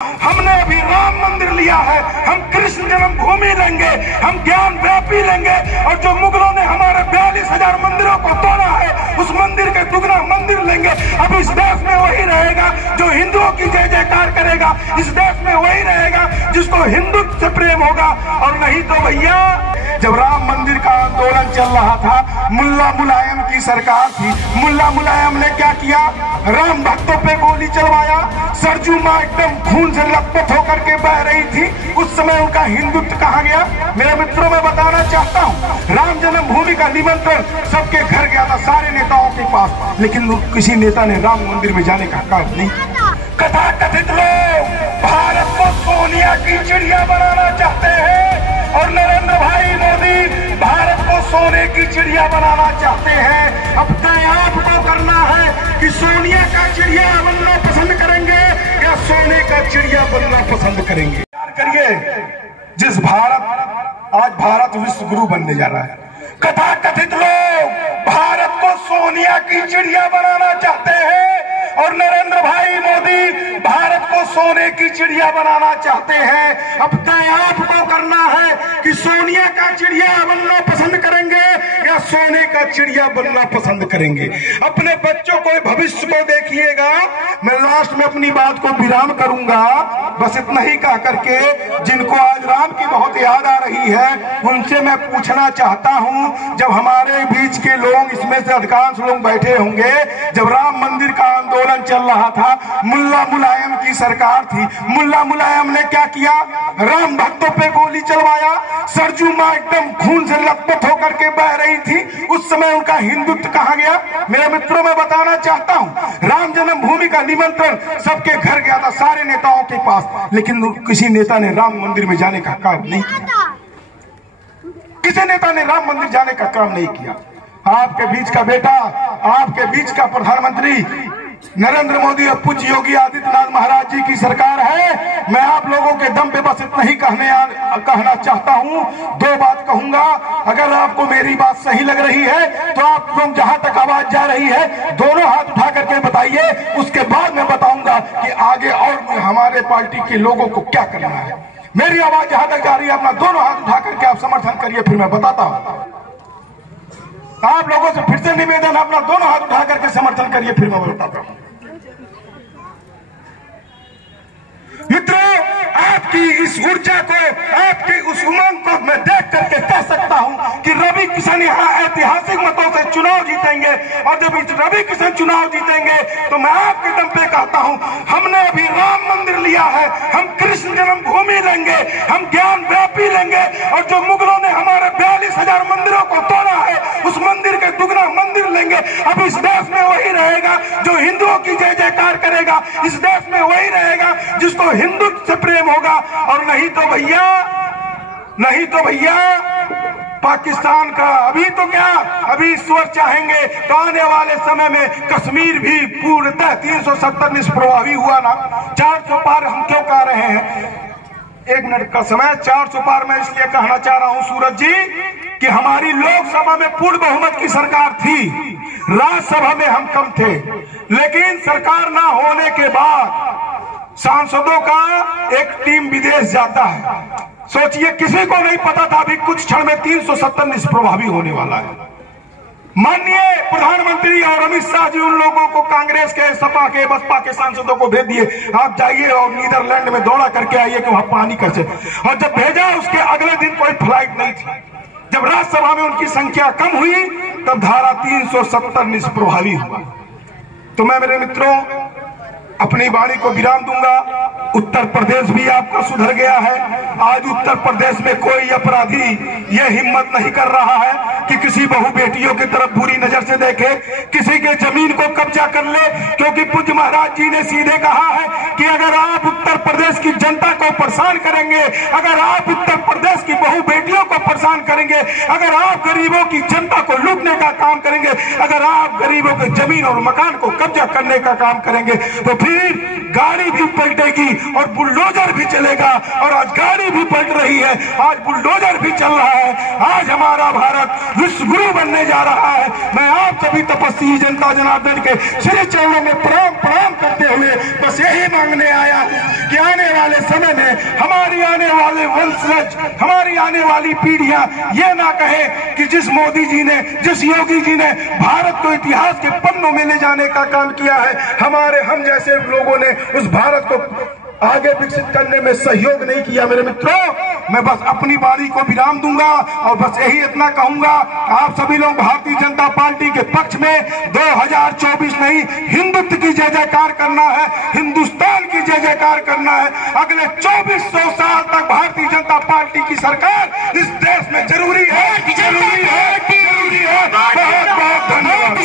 हमने अभी राम मंदिर लिया है, हम कृष्ण जन्मभूमि लेंगे, हम ज्ञान व्यापी लेंगे और जो मुगलों ने हमारे 42,000 मंदिरों को तोड़ा है उस मंदिर के दुगना मंदिर लेंगे। अब इस देश में वही रहेगा जो हिंदुओं की जय जयकार करेगा, इस देश में वही रहेगा जिसको हिंदुत्व से प्रेम होगा। और नहीं तो भैया, जब राम मंदिर का आंदोलन चल रहा था, मुल्ला मुलायम की सरकार थी, मुल्ला मुलायम ने क्या किया, राम भक्तों पे गोली चलवाया, सरजू मां एकदम खून से लथपथ होकर के बह रही थी। उस समय उनका हिंदुत्व कहाँ गया? मेरे मित्रों, मैं बताना चाहता हूँ, राम जन्मभूमि का निमंत्रण सबके घर गया था, सारे नेताओं के पास, लेकिन किसी नेता ने राम मंदिर में जाने का काम नहीं। कथा कथित लोग भारत को सोनिया की चिड़िया बनाना चाहते हैं और नरेंद्र भाई मोदी भारत को सोने की चिड़िया बनाना चाहते हैं। अब तय आपको करना है कि सोनिया का चिड़िया बनना पसंद करेंगे या सोने का चिड़िया बनना पसंद करेंगे। करिए, जिस आज भारत विश्व गुरु बनने जा रहा है। कथा कथित लोग भारत को सोनिया की चिड़िया बनाना चाहते हैं और नरेंद्र भाई मोदी भारत को सोने की चिड़िया बनाना चाहते हैं। अब तय आपको करना है कि सोनिया का चिड़िया बनना पसंद करेंगे या सोने का चिड़िया बनना पसंद करेंगे। अपने बच्चों को, भविष्य को देखिएगा। मैं लास्ट में अपनी बात को विराम करूंगा, बस इतना ही कह करके, जिनको आज राम की बहुत याद आ रही है उनसे मैं पूछना चाहता हूं, जब हमारे बीच के लोग, इसमें से अधिकांश लोग बैठे होंगे, जब राम मंदिर का आंदोलन चल रहा था, मुल्ला मुलायम की सरकार थी, मुल्ला मुलायम ने क्या किया, राम भक्तों पे गोली चलवाया, सरजू मां एकदम खून से लथपथ होकर के बह रही थी। उस समय उनका हिंदुत्व कहाँ गया? मेरे मित्रों, मैं बताना चाहता हूँ, राम जन्मभूमि का निमंत्रण सबके घर गया था, सारे नेताओं के पास, लेकिन किसी नेता ने राम मंदिर में जाने का काम नहीं किया। किसी नेता ने राम मंदिर जाने का काम नहीं किया। आपके बीच का बेटा, आपके बीच का प्रधानमंत्री नरेंद्र मोदी और पूज्य योगी आदित्यनाथ महाराज जी की सरकार है। मैं आप लोगों के दम पे बस इतना ही कहना चाहता हूँ। दो बात कहूंगा, अगर आपको मेरी बात सही लग रही है तो आप लोग जहां तक आवाज जा रही है दोनों हाथ उठा करके बताइए, उसके बाद मैं बताऊंगा कि आगे और हमारे पार्टी के लोगों को क्या करना है। मेरी आवाज जहां तक जा रही है, अपना दोनों हाथ उठा करके आप समर्थन करिए, फिर मैं बताता हूं। आप लोगों से फिर से निवेदन, अपना दोनों हाथ उठा करके समर्थन करिए, फिर मैं बताता हूं। मित्रों, आपकी इस ऊर्जा को, आपकी उस उमंग को मैं देख करके कह सकता हूं कि रवि किशन यहाँ ऐतिहासिक मतों से चुनाव जीतेंगे और जब रवि किशन चुनाव जीतेंगे तो मैं आपके दम पे कहता हूं, हमने अभी राम मंदिर लिया है, हम कृष्ण जन्मभूमि लेंगे, हम ज्ञान व्यापी लेंगे और जो मुगलों ने हमारे 42,000 मंदिरों को तोड़ा है उस मंदिर के दुगना मंदिर लेंगे। अब इस देश में वही रहेगा जो हिंदुओं की जय जयकार करेगा, इस देश में वही रहेगा जिसको हिंदुत्व से प्रेम होगा। और नहीं तो भैया पाकिस्तान का, अभी तो क्या, अभी ईश्वर चाहेंगे तो आने वाले समय में कश्मीर भी पूर्णतः 370 निष्प्रभावी हुआ ना। 400 पार हम क्यों कह रहे हैं? 1 मिनट का समय। 400 पार मैं इसलिए कहना चाह रहा हूं सूरज जी कि हमारी लोकसभा में पूर्ण बहुमत की सरकार थी, राज्यसभा में हम कम थे, लेकिन सरकार ना होने के बाद सांसदों का एक टीम विदेश जाता है। सोचिए, किसी को नहीं पता था अभी कुछ क्षण में 370 निष्प्रभावी होने वाला है। माननीय प्रधानमंत्री और अमित शाह जी उन लोगों को, कांग्रेस के, सपा के, बसपा के सांसदों को भेज दिए, आप जाइए और नीदरलैंड में दौड़ा करके आइए कि वहां पानी कैसे। और जब भेजा उसके अगले दिन कोई फ्लाइट नहीं थी। जब राज्यसभा में उनकी संख्या कम हुई तब धारा 370 निष्प्रभावी हुआ। तो मैं, मेरे मित्रों, अपनी वाणी को विराम दूंगा। उत्तर प्रदेश भी आपका सुधर गया है। आज उत्तर प्रदेश में कोई अपराधी ये हिम्मत नहीं कर रहा है कि किसी बहू बेटियों की तरफ बुरी नजर से देखे, किसी के जमीन को कब्जा कर ले, क्योंकि पूज्य महाराज जी ने सीधे कहा है कि अगर आप उत्तर प्रदेश की जनता को परेशान करेंगे, अगर आप उत्तर प्रदेश की बहू बेटियों को परेशान करेंगे, अगर आप गरीबों की जनता को लूटने का काम करेंगे, अगर आप गरीबों के जमीन और मकान को कब्जा करने का काम करेंगे, तो फिर गाड़ी भी पलटेगी और बुलडोजर भी चलेगा। और आज गाड़ी भी पलट रही है, आज बुलडोजर भी चल रहा है। आज हमारा भारत विश्व गुरु बनने जा रहा है। मैं आप सभी तपस्वी जनता जनार्दन के श्री चरणों में प्रणाम करते हुए बस यही मांगने आया हूं कि आने वाले समय में हमारी आने वाले वंशज, हमारी आने वाली पीढ़ियां ये ना कहे कि जिस मोदी जी ने, जिस योगी जी ने भारत को इतिहास के पन्नों में ले जाने का काम किया है, हम जैसे लोगों ने उस भारत को आगे विकसित करने में सहयोग नहीं किया। मेरे मित्रों, मैं बस अपनी बारी को विराम दूंगा और बस यही इतना कहूंगा, आप सभी लोग भारतीय जनता पार्टी के पक्ष में 2024 नहीं, हिंदुत्व की जय जयकार करना है, हिंदुस्तान की जय जयकार करना है। अगले 2400 साल तक भारतीय जनता पार्टी की सरकार इस देश में जरूरी है, जरूरी है, जरूरी है। बहुत बहुत धन्यवाद।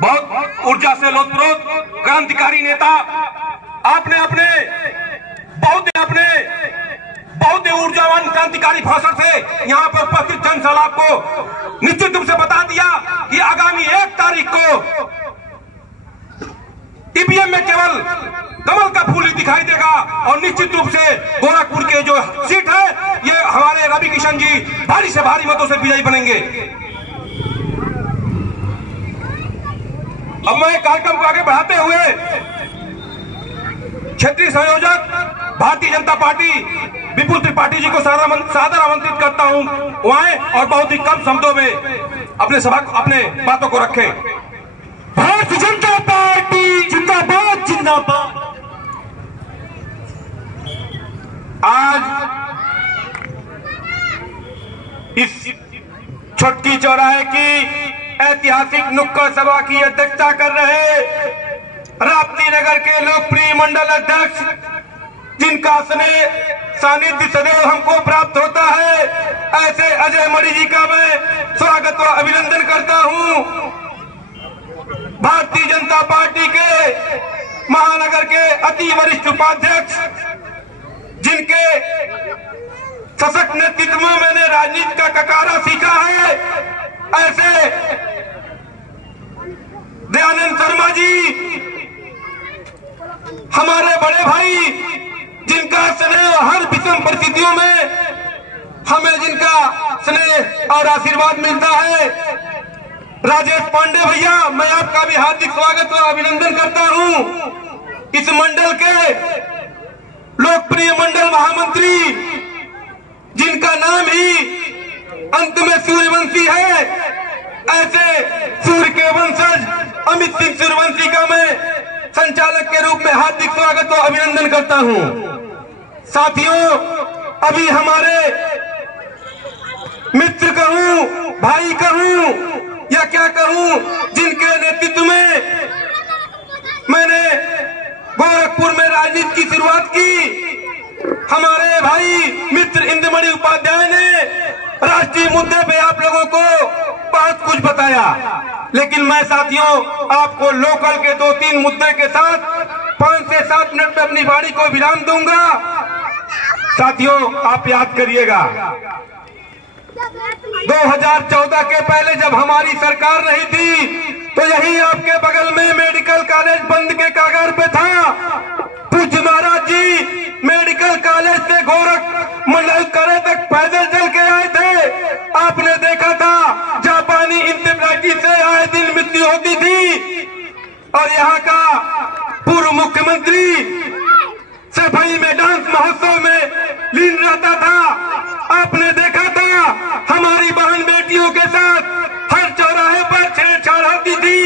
बहुत ऊर्जा से लोकप्रोत क्रांतिकारी नेता, आपने अपने बहुत ऊर्जावान क्रांतिकारी भाषण से यहाँ पर उपस्थित जनसैलाब को निश्चित रूप से बता दिया कि आगामी 1 तारीख को ईवीएम में केवल कमल का फूल ही दिखाई देगा और निश्चित रूप से गोरखपुर के जो सीट है ये हमारे रवि किशन जी भारी से भारी मतों से विजयी बनेंगे। अब मैं कार्यक्रम को आगे बढ़ाते हुए क्षेत्रीय संयोजक भारतीय जनता पार्टी विपुल त्रिपाठी जी को सादर आमंत्रित करता हूं, वो आए और बहुत ही कम शब्दों में अपने बातों को रखें। भारतीय जनता पार्टी जिंदाबाद जिंदाबाद। आज इस छोटकी चौराहे की ऐतिहासिक नुक्कड़ सभा की अध्यक्षता कर रहे राप्ती नगर के लोकप्रिय मंडल अध्यक्ष, जिनका सानिध्य सदैव हमको प्राप्त होता है, ऐसे अजय मणि जी का मैं स्वागत व अभिनंदन करता हूं। भारतीय जनता पार्टी के महानगर के अति वरिष्ठ उपाध्यक्ष, जिनके सशक्त नेतृत्व में मैंने राजनीति का ककारा सीखा है, ऐसे दयानंद शर्मा जी, हमारे बड़े भाई, जिनका स्नेह हर विषम परिस्थितियों में हमें जिनका स्नेह और आशीर्वाद मिलता है, राजेश पांडे भैया, मैं आपका भी हार्दिक स्वागत और अभिनंदन करता हूं। इस मंडल के लोकप्रिय मंडल महामंत्री, जिनका नाम ही अंत में सूर्यवंशी है, ऐसे सूर्य के वंशज अमित सिंह सूर्यवंशी का मैं संचालक के रूप में हार्दिक स्वागत और अभिनंदन करता हूं। साथियों, अभी हमारे मित्र कहूं, भाई कहूं या क्या कहूं, जिनके नेतृत्व में मैंने गोरखपुर में राजनीति की शुरुआत की, हमारे भाई मित्र इंद्रमणि उपाध्याय ने राष्ट्रीय मुद्दे पे आप लोगों को बहुत कुछ बताया, लेकिन मैं साथियों आपको लोकल के 2-3 मुद्दे के साथ 5 से 7 मिनट में अपनी वाणी को विराम दूंगा। साथियों, आप याद करिएगा 2014 के पहले जब हमारी सरकार नहीं थी, तो यही आपके बगल में मेडिकल कॉलेज बंद के कागार पे था। पूज्य महाराज जी मेडिकल कॉलेज से गोरख मंडल करे तक पैदल चल के आए थे। आपने देखा था जापानी इंसेफ्लाइटिस से आए दिन मृत्यु होती थी और यहाँ का पूर्व मुख्यमंत्री सफाई में डांस महोत्सव में लीन रहता था। आपने देखा था हमारी बहन बेटियों के साथ हर चौराहे पर छेड़छाड़ होती थी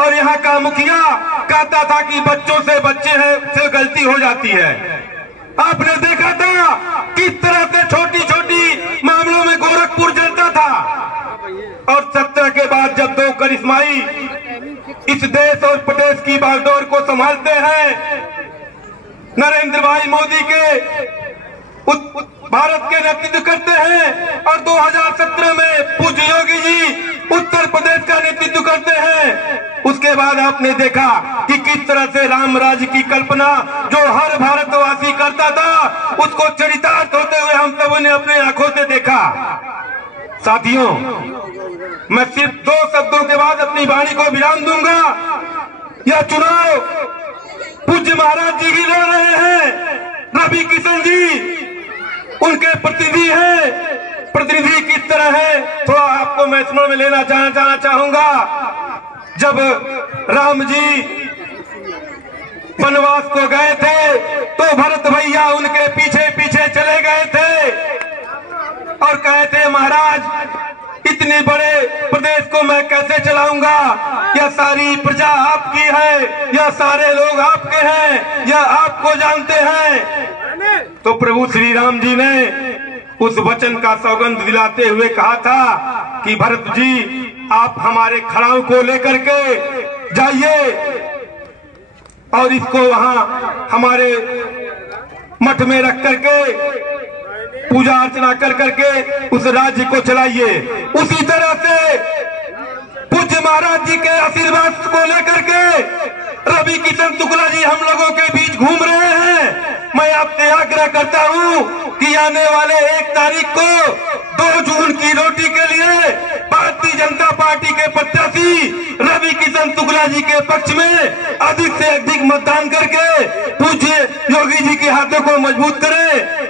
और यहाँ का मुखिया कहता था कि बच्चों से बच्चे हैं से गलती हो जाती है। आपने देखा था किस तरह से छोटी छोटी मामलों में गोरखपुर जलता था। और 17 के बाद जब 2 करिश्माई इस देश और प्रदेश की बागडोर को संभालते हैं, नरेंद्र भाई मोदी के भारत के नेतृत्व करते हैं और 2017 में पूज्य योगी जी उत्तर प्रदेश का नेतृत्व करते हैं। उसके बाद आपने देखा कि किस तरह से राम राज्य की कल्पना जो हर भारतवासी करता था, उसको चरितार्थ होते हुए हम सबों ने अपने आंखों से देखा। साथियों, मैं सिर्फ 2 शब्दों के बाद अपनी वाणी को विराम दूंगा। यह चुनाव पूज्य महाराज जी ही लड़ रहे हैं। रवि किशन जी उनके प्रतिनिधि हैं। प्रतिनिधि किस तरह है थोड़ा आपको मैं स्मरण में लेना जाना चाहूंगा। जब राम जी वनवास को गए थे तो भरत भैया उनके पीछे पीछे चले गए थे और कहे थे महाराज इतने बड़े प्रदेश को मैं कैसे चलाऊंगा, यह सारी प्रजा आपकी है, यह सारे लोग आपके हैं, यह आपको जानते हैं। तो प्रभु श्री राम जी ने उस वचन का सौगंध दिलाते हुए कहा था कि भरत जी आप हमारे खड़ाऊ को लेकर के जाइए और इसको वहां हमारे मठ में रख करके पूजा अर्चना कर करके उस राज्य को चलाइए। उसी तरह से पूज्य महाराज जी के आशीर्वाद को लेकर के रवि किशन शुक्ला जी हम लोगों के बीच घूम रहे हैं। मैं आपसे आग्रह करता हूं कि आने वाले 1 तारीख को 2 जून की रोटी के लिए भारतीय जनता पार्टी के प्रत्याशी रवि किशन शुक्ला जी के पक्ष में अधिक से अधिक मतदान करके पूज्य योगी जी के हाथों को मजबूत करें।